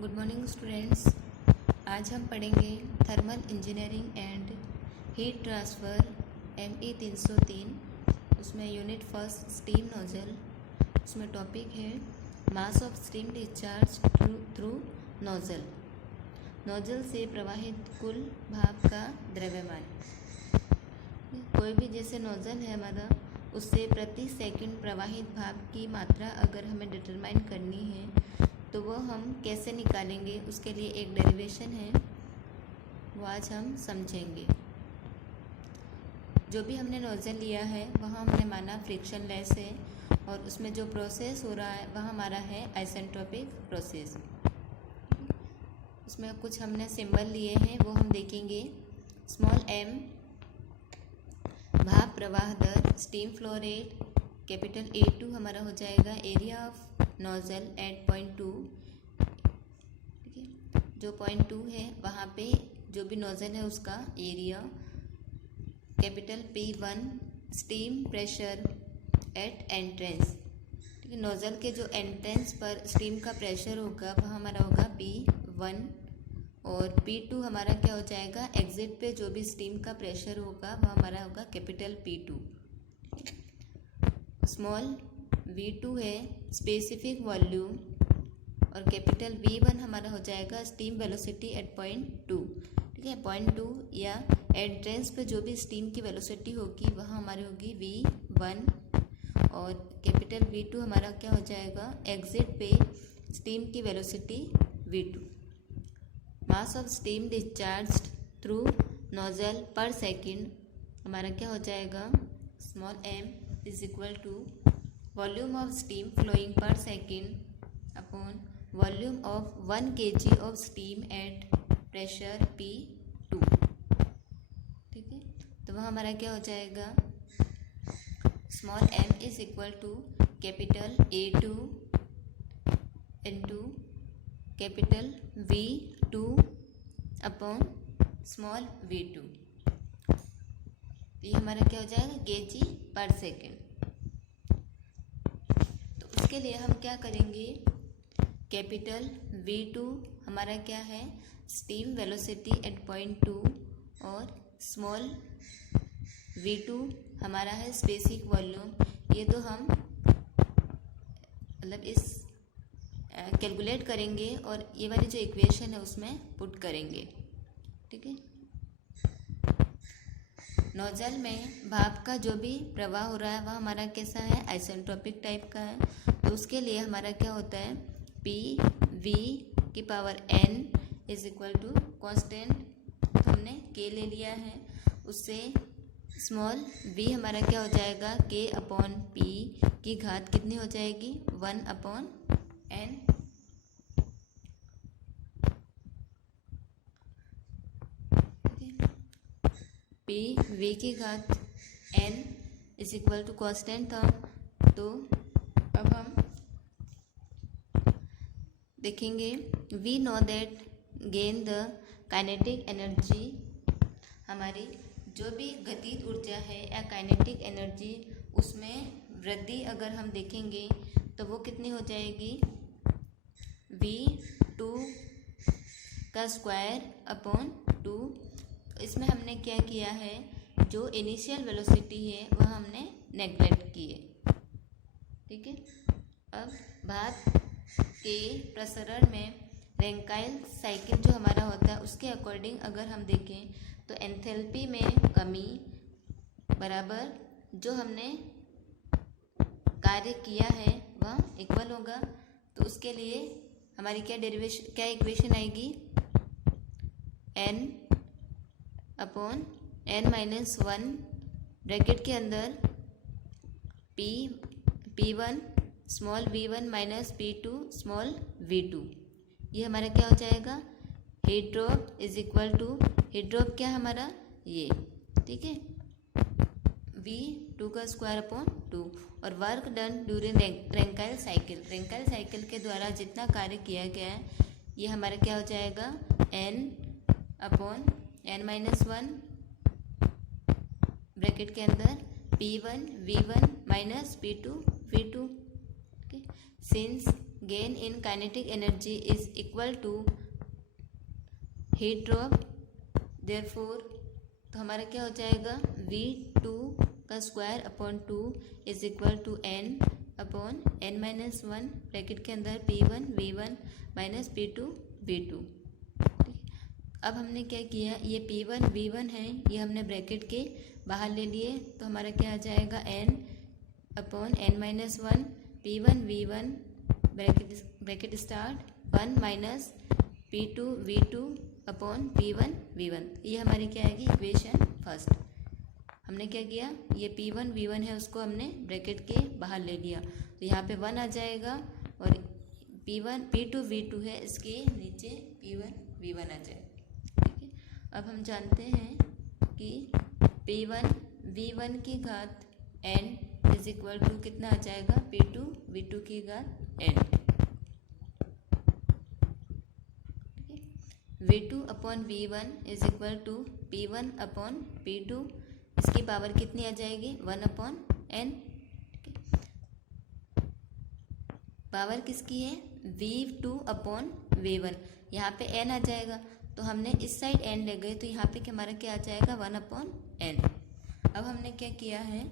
Good morning students. आज हम पढ़ेंगे thermal engineering and heat transfer ME 303। उसमें यूनिट फर्स्ट स्टीम नोजल। उसमें टॉपिक है मास of steam discharge through nozzle. Nozzle से प्रवाहित कुल भाप का द्रव्यमान। कोई भी जैसे नोजल है हमारा, उससे प्रति सेकंड प्रवाहित भाप की मात्रा अगर हमें डिटरमाइन करनी है तो वो हम कैसे निकालेंगे, उसके लिए एक डेरिवेशन है, वो आज हम समझेंगे। जो भी हमने नोजल लिया है वह हमने माना फ्रिक्शन लेस है और उसमें जो प्रोसेस हो रहा है वह हमारा है आइसेंट्रोपिक प्रोसेस। उसमें कुछ हमने सिंबल लिए हैं वो हम देखेंगे। स्मॉल m भाप प्रवाह दर, steam flow rate, capital A2 हमारा हो जाएगा area of nozzle at point 2। ठीक है, जो पॉइंट 2 है वहाँ पे जो भी नोजल है उसका area. Capital P1 steam pressure at entrance. ठीक है, नोजल के जो एंट्रेंस पर स्टीम का प्रेशर होगा वह हमारा होगा P1 और P2 हमारा क्या हो जाएगा, एग्जिट पे जो भी स्टीम का प्रेशर होगा वह हमारा होगा कैपिटल P2। स्मॉल V2 है स्पेसिफिक वॉल्यूम और कैपिटल V1 हमारा हो जाएगा स्टीम वेलोसिटी एट पॉइंट 2। ठीक है, पॉइंट 2 या एंट्रेंस पे जो भी स्टीम की वेलोसिटी होगी वह हमारी होगी V1 और कैपिटल V2 हमारा क्या हो जाएगा, एग्जिट पे स्टीम की velocity V2। Mass of steam discharge through nozzle per second हमारा क्या हो जाएगा, small m is equal to volume of steam flowing per second upon volume of 1 kg of steam at pressure P2। ठीक है, तो वह हमारा क्या हो जाएगा, small m is equal to capital A2 into capital V2 upon small V2। ये हमारा क्या हो जाएगा, kg पर सेकेंड। तो उसके लिए हम क्या करेंगे, कैपिटल V2 हमारा क्या है, स्टीम वेलोसिटी एट पॉइंट 2 और स्मॉल V2 हमारा है स्पेसिफिक वॉल्यूम। ये तो हम मतलब इस कैलकुलेट करेंगे और ये वाली जो इक्वेशन है उसमें पुट करेंगे। ठीक है, नोजल में भाप का जो भी प्रवाह हो रहा है वह हमारा कैसा है, आइसेंट्रोपिक टाइप का है। तो उसके लिए हमारा क्या होता है, PV की power n is equal to constant हमने k ले लिया है, उससे स्मॉल v हमारा क्या हो जाएगा, k अपॉन p की घात कितनी हो जाएगी, 1 अपॉन n। PV की घात n is equal to constant था। तो अब हम देखेंगे, we know that gain the kinetic energy, हमारी जो भी गतिज ऊर्जा है या काइनेटिक एनर्जी उसमें वृद्धि अगर हम देखेंगे तो वो कितनी हो जाएगी, V2 का स्क्वायर अपॉन 2। इसमें हमने क्या किया है, जो इनिशियल वेलोसिटी है वह हमने नेग्लेक्ट की है। ठीक है, अब भाप के प्रसरण में रैंकाइल साइकिल जो हमारा होता है उसके अकॉर्डिंग अगर हम देखें तो एंथैल्पी में कमी बराबर जो हमने कार्य किया है वह इक्वल होगा। तो उसके लिए हमारी क्या डेरिवेशन, क्या इक्वेशन आएगी, n अपॉन n-1 ब्रैकेट के अंदर P1 small V1 minus P2 small V2। ये हमारा क्या हो जाएगा, heat drop is equal to, heat drop क्या हमारा ये, ठीक है, V2 का स्क्वायर अपॉन 2 और work done during Rankine cycle, Rankine cycle के द्वारा जितना कार्य किया गया है ये हमारा क्या हो जाएगा, n अपॉन n-1 ब्रैकेट के अंदर P1 V1 minus P2 V2। Since gain in kinetic energy is equal to heat drop, therefore तो हमारा क्या हो जाएगा V2 का square upon 2 is equal to n upon n-1 bracket के अंदर P1 V1 minus P2 V2। ठीक है, अब हमने क्या किया, ये P1 V1 है, ये हमने ब्रैकेट के बाहर ले लिए, तो हमारा क्या आ जाएगा n upon n-1 P1 V1 bracket start 1 minus P2 V2 upon P1 V1। ये हमारी क्या आएगी इक्वेशन फर्स्ट। हमने क्या किया, ये P1 V1 है उसको हमने ब्रैकेट के बाहर ले लिया, तो यहाँ पे 1 आ जाएगा, और P2 V2 है, इसके नीचे P1 V1 आ जाएगा। ठीक है, अब हम जानते हैं कि P1 V1 की घात n इज इक्वल टू कितना आ जाएगा P2 V2 की घात n। V2 upon V1 is equal to P1 upon P2, इसकी पावर कितनी आ जाएगी 1 अपॉन n। पावर किसकी है V2 अपॉन V1, यहाँ पे n आ जाएगा, तो हमने इस साइड n ले गए, तो यहाँ पे हमारा क्या आ जाएगा 1 अपॉन n। अब हमने क्या किया है,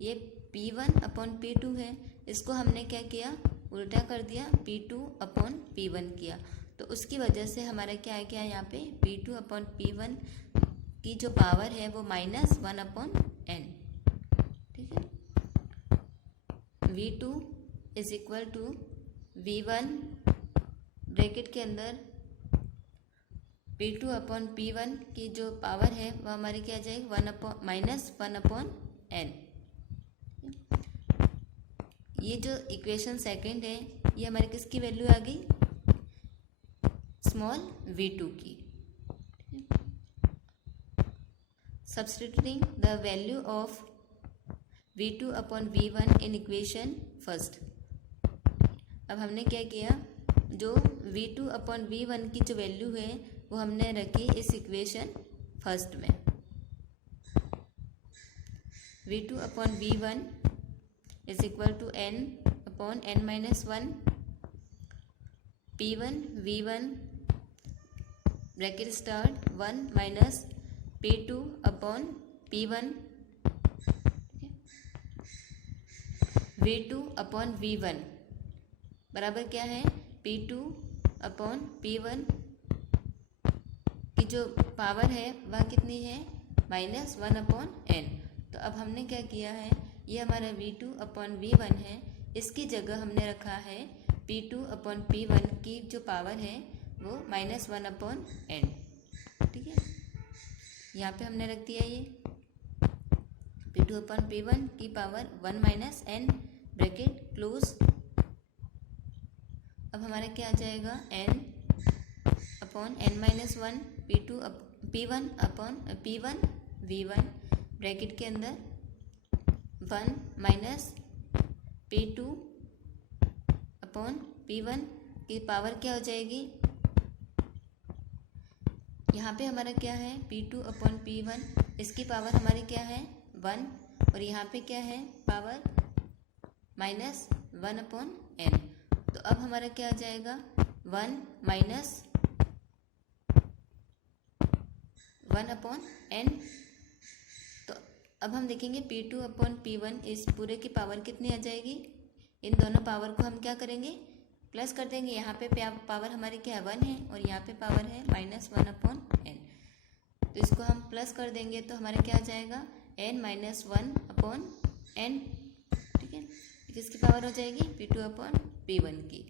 ये P1 अपॉन P2 है, इसको हमने क्या किया उल्टा कर दिया, P2 अपॉन P1 किया, तो उसकी वजह से हमारा क्या है, क्या यहाँ पे P2 अपॉन P1 की जो पावर है वो -1 अपॉन n। ठीक है, V2 is equal to V1 bracket के अंदर P2 अपॉन P1 की जो पावर है वो हमारी क्या आ जाएगी -1 अपॉन n। ये जो इक्वेशन सेकंड है, ये हमारी किसकी वैल्यू आ गई स्मॉल V2 की। Substituting the value of V2 upon V1 in equation first. अब हमने क्या किया, जो V2 अपॉन V1 की जो वैल्यू है वो हमने रखी इस इक्वेशन फर्स्ट में। V2 upon V1 is equal to n upon n-1 P1 V1 bracket start 1 minus P2 upon P1 V2 upon V1 बराबर क्या है P2 अपॉन P1 की जो पावर है वह कितनी है -1 अपॉन n। तो अब हमने क्या किया है, ये हमारा V2 अपॉन V1 है, इसकी जगह हमने रखा है P2 अपॉन P1 की जो पावर है वो -1 अपॉन n। ठीक है, यहाँ पे हमने रख दिया ये P2 अपॉन P1 की power 1 minus n bracket close. अब हमारा क्या आ जाएगा n upon n-1 P1 upon P1 V1 bracket के अंदर 1 माइनस P2 अपॉन P1 की पावर क्या हो जाएगी, यहाँ पे हमारा क्या है P2 अपॉन P1, इसकी पावर हमारी क्या है 1, और यहाँ पे क्या है पावर -1 अपॉन n। तो अब हमारा क्या आ जाएगा 1 माइनस 1 अपॉन n। तो अब हम देखेंगे P2 अपॉन P1 इस पूरे की पावर कितनी आ जाएगी, इन दोनों पावर को हम क्या करेंगे प्लस कर देंगे। यहाँ पे पावर हमारी क्या है 1 है, और यहाँ पे पावर है -1 अपॉन n, तो इसको हम प्लस कर देंगे तो हमारा क्या आ जाएगा n-1 अपॉन n। ठीक है, किसकी पावर हो जाएगी P2 अपॉन P1 की।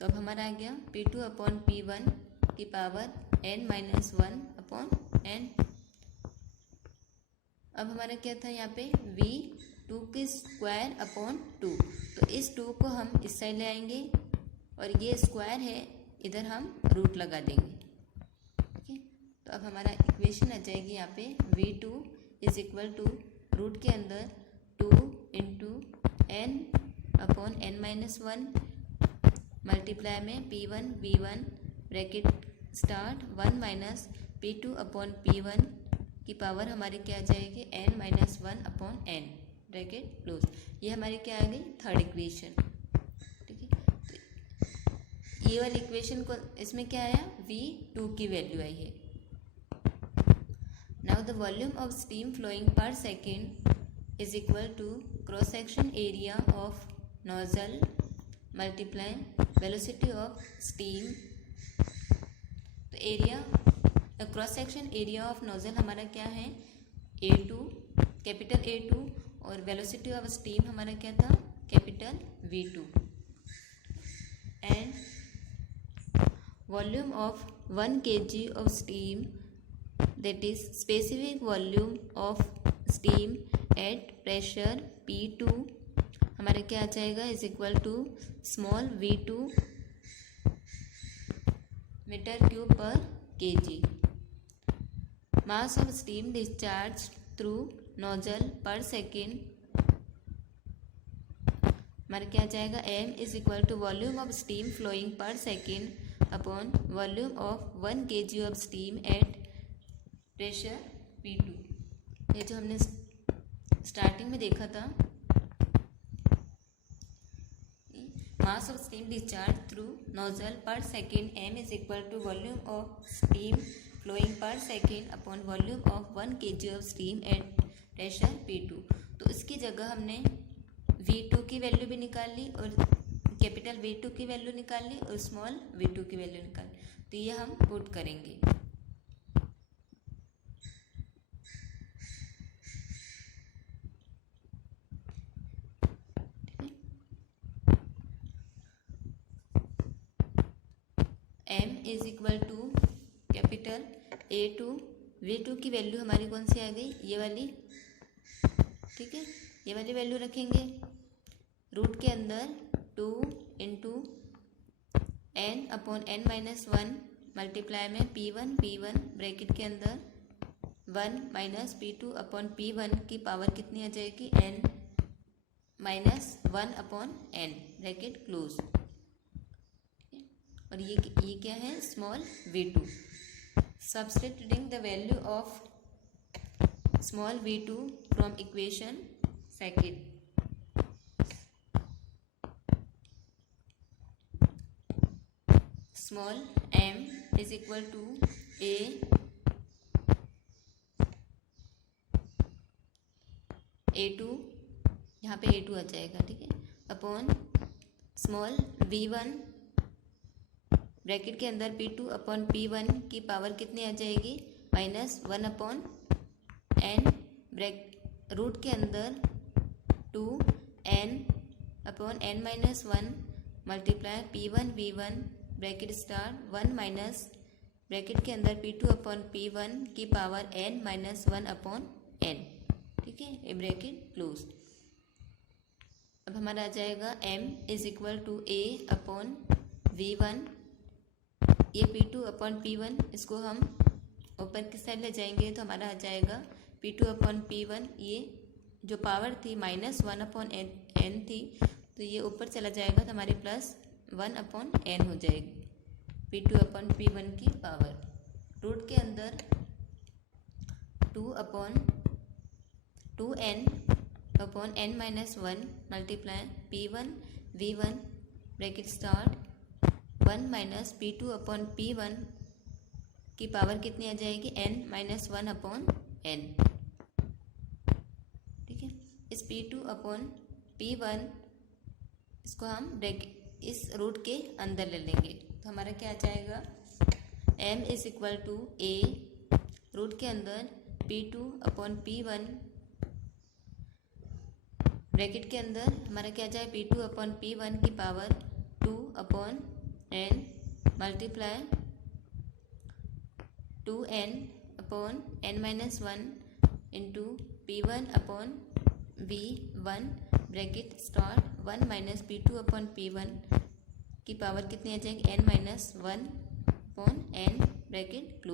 तो अब हमारा आ गया P2 अपॉन P1 की पावर n-1 अपॉन n। अब हमारा क्या था यहाँ पे V2 की स्क्वायर अपॉन 2, तो इस 2 को हम इस साइड ले आएंगे, और ये स्क्वायर है इधर हम रूट लगा देंगे। ठीक है, तो अब हमारा इक्वेशन आ जाएगी यहाँ पे V2 is equal to root के अंदर 2 into n upon n-1 multiply में P1 V1 bracket start 1 minus P2 upon P1 की पावर हमारी क्या आ जाएगी n-1 upon n bracket close. ये हमारी क्या आ गई थर्ड इक्वेशन। ये वाली इक्वेशन को इसमें क्या आया, V2 की वैल्यू आई है। Now the volume of steam flowing per second is equal to cross section area of nozzle multiply velocity of steam. तो area, cross section area of nozzle हमारा क्या है, A2, कैपिटल A2, और velocity of steam हमारा क्या था, capital V2। And volume of 1 kg of steam, that is specific volume of steam at pressure P2 हमारा क्या आ जाएगा, is equal to small V2 metre cube per kg। Mass of steam discharge through nozzle per second हमारा क्या आ जाएगा, m is equal to volume of steam flowing per second upon volume of 1 kg of steam at pressure P2। ये जो हमने starting में देखा था, mass of steam discharge through nozzle per second m is equal to volume of steam flowing per second upon volume of 1 kg of steam at pressure P2। तो इसकी जगह हमने V2 की वैल्यू भी निकाल ली और कैपिटल V2 की value निकाल ली और स्मॉल V2 की वैल्यू निकाल ली। तो ये हम पुट करेंगे। m is equal to capital A2, V2 की वैल्यू हमारी कौन सी आ गई, ये वाली, ठीक है, ये वाली वैल्यू रखेंगे। रूट के अंदर 2 into n upon n minus 1 multiply में P1 ब्रैकेट के अंदर 1 माइनस P2 अपॉन P1 की पावर कितनी आ जाएगी, n minus 1 upon n bracket close. और ये क्या है, small V2। Substituting the value of small V2 from equation second, small m is equal to A2, यहाँ पे A2 आ जाएगा, ठीक है, अपॉन स्मॉल V1 ब्रैकेट के अंदर P2 अपॉन P1 की पावर कितनी आ जाएगी, माइनस 1 अपॉन n रूट के अंदर 2n upon n minus 1 multiply P1 V1 bracket start 1 minus bracket के अंदर P2 अपॉन P1 की power n minus 1 upon n, ठीक है, ये ब्रैकेट क्लोज। अब हमारा आ जाएगा m is equal to A upon V1, ये P2 अपॉन P1, इसको हम ऊपर की साइड ले जाएंगे तो हमारा आ जाएगा P2 अपॉन P1, ये जो पावर थी माइनस 1 अपॉन n थी, तो ये ऊपर चला जाएगा तो हमारी प्लस 1 अपॉन n हो जाएगी, P2 अपॉन P1 की पावर। रूट के अंदर 2 upon 2n upon n minus 1 multiply P1 V1 bracket start 1 minus P2 upon P1 की पावर कितनी आ जाएगी, n माइनस 1 अपॉन n, ठीक है। इस P2 अपॉन P1 इसको हम ब्रैकेट इस रूट के अंदर ले लेंगे तो हमारा क्या आ जाएगा, m is equal to A root के अंदर P2 अपॉन P1 ब्रैकेट के अंदर हमारा क्या जाए, P2 अपॉन P1 की power 2 upon n multiply 2n upon n minus 1 into P1 upon V1 bracket start 1 minus P2 upon P1 की power कितनी आ जाएगी, n minus 1 upon n bracket close.